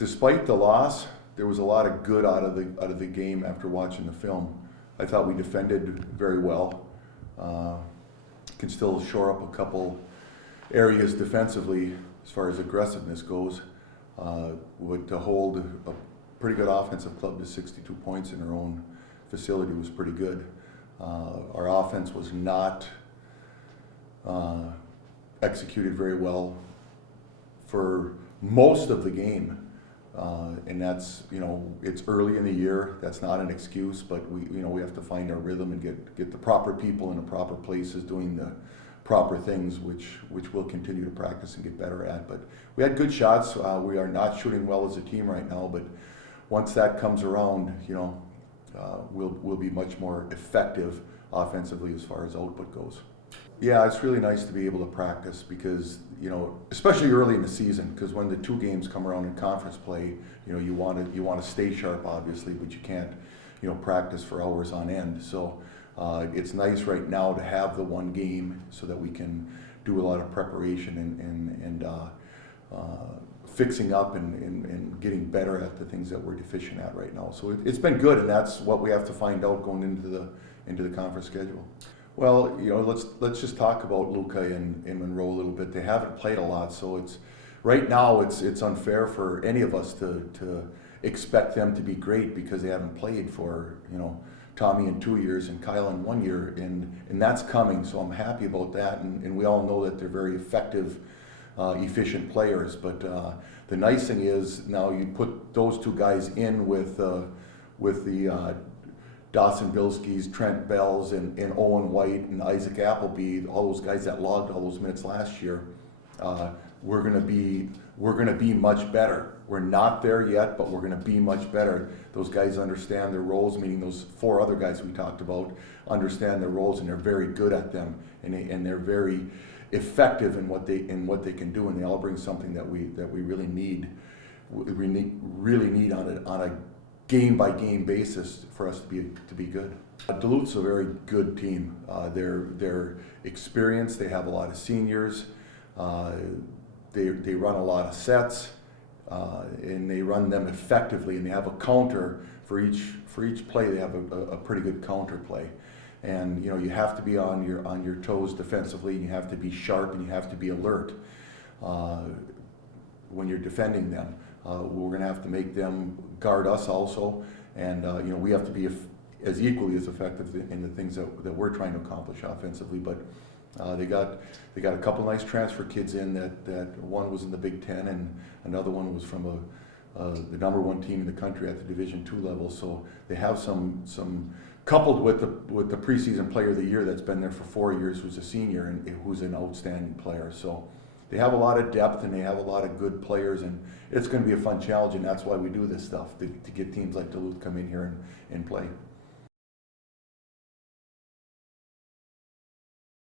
Despite the loss, there was a lot of good out of the game after watching the film. I thought we defended very well. Can still shore up a couple areas defensively as far as aggressiveness goes. To hold a pretty good offensive club to 62 points in our own facility was pretty good. Our offense was not executed very well for most of the game. And that's, it's early in the year. That's not an excuse, but we have to find our rhythm and get the proper people in the proper places doing the proper things, which we'll continue to practice and get better at. But we had good shots. We are not shooting well as a team right now, but once that comes around, we'll be much more effective offensively as far as output goes. Yeah, it's really nice to be able to practice because, especially early in the season, because when the two games come around in conference play, you want to stay sharp, obviously, but you can't, practice for hours on end. So it's nice right now to have the one game so that we can do a lot of preparation and fixing up and getting better at the things that we're deficient at right now. So it's been good, and that's what we have to find out going into the conference schedule. Well, let's just talk about Luca and Monroe a little bit. They haven't played a lot, so right now it's unfair for any of us to expect them to be great because they haven't played for Tommy in 2 years and Kyle in 1 year, and that's coming. So I'm happy about that, and we all know that they're very effective, efficient players. But the nice thing is now you put those two guys in with the Dawson Bilski's, Trent Bells, and Owen White and Isaac Appleby, all those guys that logged all those minutes last year. We're gonna be much better. We're not there yet, but we're gonna be much better. Those guys understand their roles, meaning those four other guys we talked about understand their roles, and they're very good at them, and they're very effective in what they can do, and they all bring something that we really need. We really need on a game-by-game basis for us to be good. Duluth's a very good team. They're experienced. They have a lot of seniors. They run a lot of sets, and they run them effectively. And they have a counter for each play. They have a pretty good counter play. And you have to be on your toes defensively. And you have to be sharp, and you have to be alert when you're defending them. We're going to have to make them guard us also, and we have to be as equally as effective in the things that we're trying to accomplish offensively. But they got a couple nice transfer kids in that one was in the Big Ten and another one was from the #1 team in the country at the Division II level. So they have some coupled with the preseason player of the year that's been there for 4 years, who's a senior and who's an outstanding player. So they have a lot of depth and they have a lot of good players, and it's going to be a fun challenge, and that's why we do this stuff, to get teams like Duluth come in here and play.